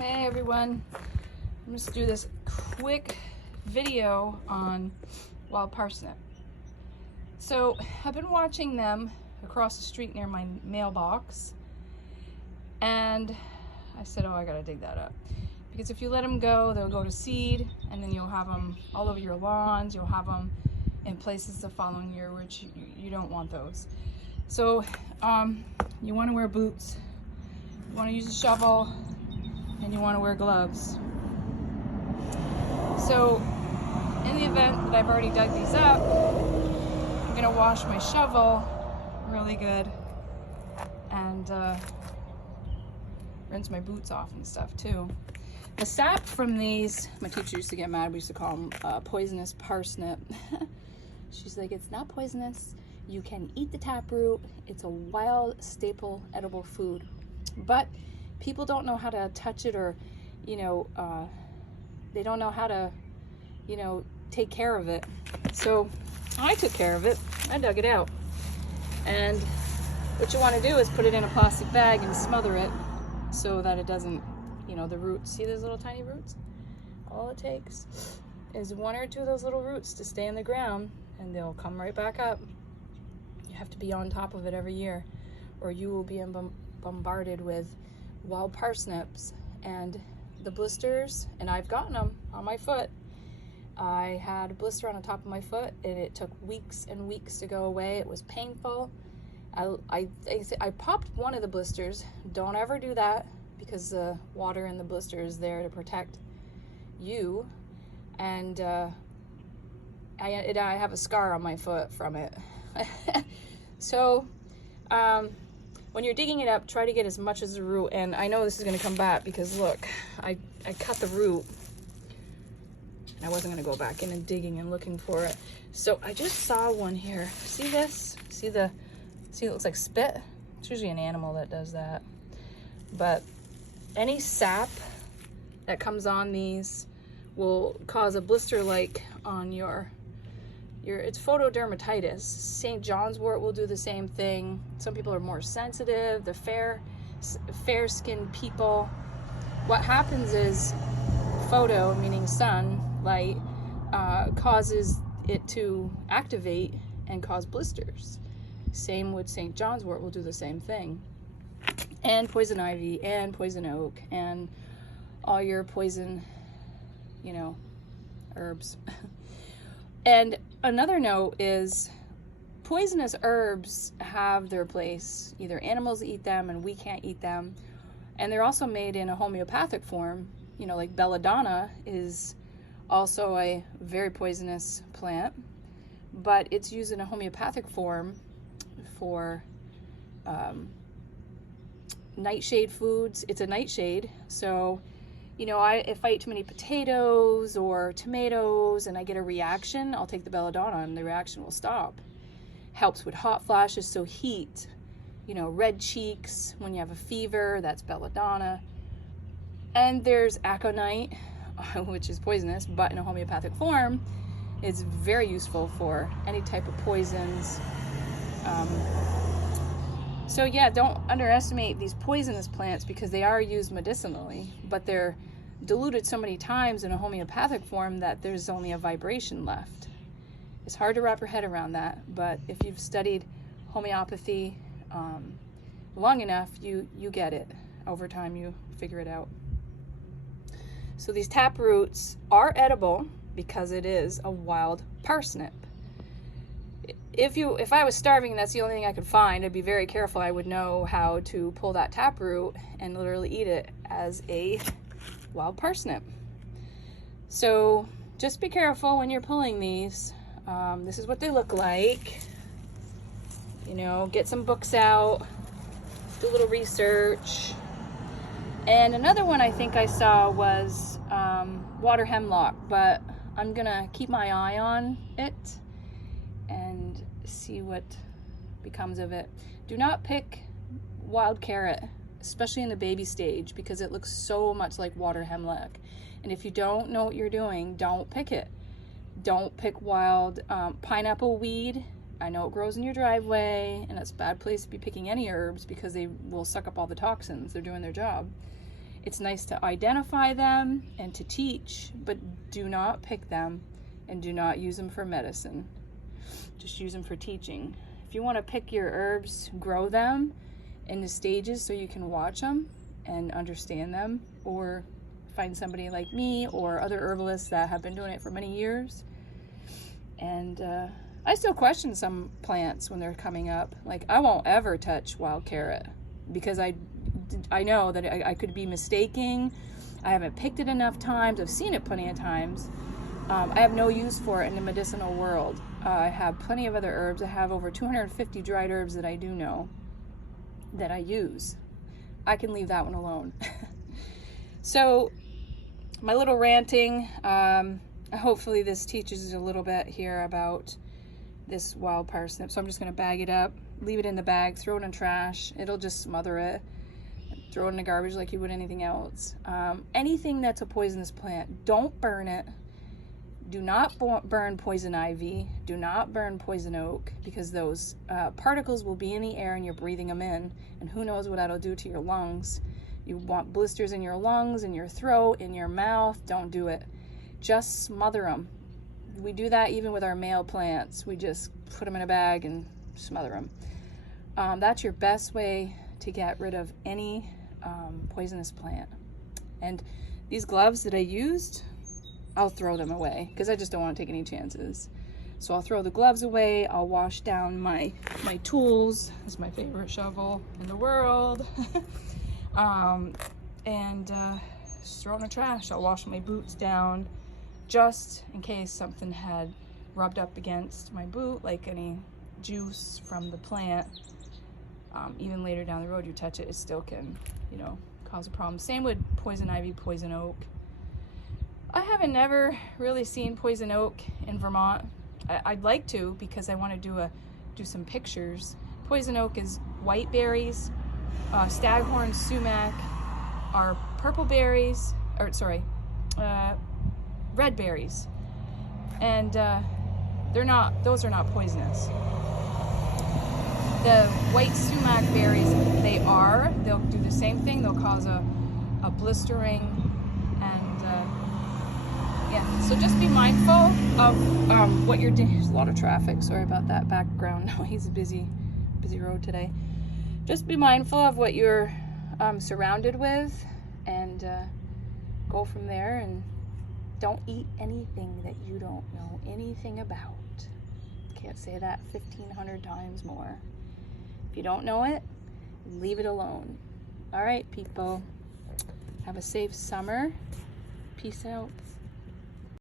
Hey everyone, I'm just do this quick video on wild parsnip. So I've been watching them across the street near my mailbox, and I said, oh, I gotta dig that up, because if you let them go, they'll go to seed, and then you'll have them all over your lawns. You'll have them in places the following year, which you don't want those. So you want to wear boots, you want to use a shovel, and you want to wear gloves. So in the event that I've already dug these up, I'm going to wash my shovel really good and rinse my boots off and stuff too. The sap from these, my teacher used to get mad, we used to call them poisonous parsnip. She's like, it's not poisonous, you can eat the taproot, it's a wild staple edible food. But people don't know how to touch it, or they don't know how to take care of it. So I took care of it. I dug it out, and what you want to do is put it in a plastic bag and smother it so that it doesn't, the roots, see those little tiny roots? All it takes is one or two of those little roots to stay in the ground, and they'll come right back up. You have to be on top of it every year, or you will be bombarded with wild parsnips. And the blisters, and I've gotten them on my foot. I had a blister on the top of my foot, and it took weeks and weeks to go away. It was painful. I popped one of the blisters. Don't ever do that, because the water in the blister is there to protect you. And I have a scar on my foot from it. So when you're digging it up, try to get as much as the root. And I know this is going to come back, because look, I cut the root. I wasn't going to go back in and digging and looking for it. So I just saw one here. See this? See it looks like spit? It's usually an animal that does that. But any sap that comes on these will cause a blister like on your it's photodermatitis. St. John's wort will do the same thing. Some people are more sensitive, the fair-skinned people. What happens is photo, meaning sunlight, causes it to activate and cause blisters. Same with St. John's wort will do the same thing. And poison ivy and poison oak and all your poison, herbs. And another note is poisonous herbs have their place. Either animals eat them and we can't eat them. And they're also made in a homeopathic form. Like belladonna is also a very poisonous plant, but it's used in a homeopathic form for nightshade foods. It's a nightshade. So if I eat too many potatoes or tomatoes and I get a reaction, I'll take the belladonna and the reaction will stop. Helps with hot flashes, so heat, red cheeks, when you have a fever, that's belladonna. And there's aconite, which is poisonous, but in a homeopathic form, it's very useful for any type of poisons. So yeah, don't underestimate these poisonous plants, because they are used medicinally, but they're diluted so many times in a homeopathic form that there's only a vibration left. It's hard to wrap your head around that, but if you've studied homeopathy long enough, you get it. Over time, you figure it out. So these tap roots are edible because it is a wild parsnip. If I was starving and that's the only thing I could find, I'd be very careful. I would know how to pull that taproot and literally eat it as a wild parsnip. So just be careful when you're pulling these. This is what they look like. Get some books out, do a little research. And another one I think I saw was water hemlock, but I'm gonna keep my eye on it and see what becomes of it. Do not pick wild carrot, especially in the baby stage, because it looks so much like water hemlock. And if you don't know what you're doing, don't pick it. Don't pick wild pineapple weed. I know it grows in your driveway, and it's a bad place to be picking any herbs, because they will suck up all the toxins. They're doing their job. It's nice to identify them and to teach, but do not pick them and do not use them for medicine. Just use them for teaching. If you want to pick your herbs, grow them in the stages so you can watch them and understand them, or find somebody like me or other herbalists that have been doing it for many years. And I still question some plants when they're coming up. Like, I won't ever touch wild carrot because I know that I could be mistaking. I haven't picked it enough times. I've seen it plenty of times. I have no use for it in the medicinal world. I have plenty of other herbs. I have over 250 dried herbs that I do know that I use. I can leave that one alone. So, my little ranting, hopefully this teaches you a little bit here about this wild parsnip. So I'm just going to bag it up, leave it in the bag, throw it in trash. It'll just smother it. Throw it in the garbage like you would anything else. Anything that's a poisonous plant, don't burn it. Do not burn poison ivy. Do not burn poison oak, because those particles will be in the air and you're breathing them in. And who knows what that'll do to your lungs. You want blisters in your lungs, in your throat, in your mouth. Don't do it. Just smother them. We do that even with our male plants. We just put them in a bag and smother them. That's your best way to get rid of any poisonous plant. And these gloves that I used, I'll throw them away because I just don't want to take any chances. So I'll throw the gloves away. I'll wash down my tools. This is my favorite shovel in the world. And just throw it in the trash. I'll wash my boots down just in case something had rubbed up against my boot, like any juice from the plant. Even later down the road, you touch it, it still can, cause a problem. Same with poison ivy, poison oak. I haven't never really seen poison oak in Vermont. I'd like to, because I want to do some pictures. Poison oak is white berries. Staghorn sumac are purple berries, red berries, and those are not poisonous. The white sumac berries, they'll do the same thing. They'll cause a blistering, and yeah. So just be mindful of what you're doing. There's a lot of traffic. Sorry about that background noise. Busy road today. Just be mindful of what you're surrounded with, and go from there. And don't eat anything that you don't know anything about. Can't say that 1,500 times more. If you don't know it, leave it alone. All right, people. Have a safe summer. Peace out.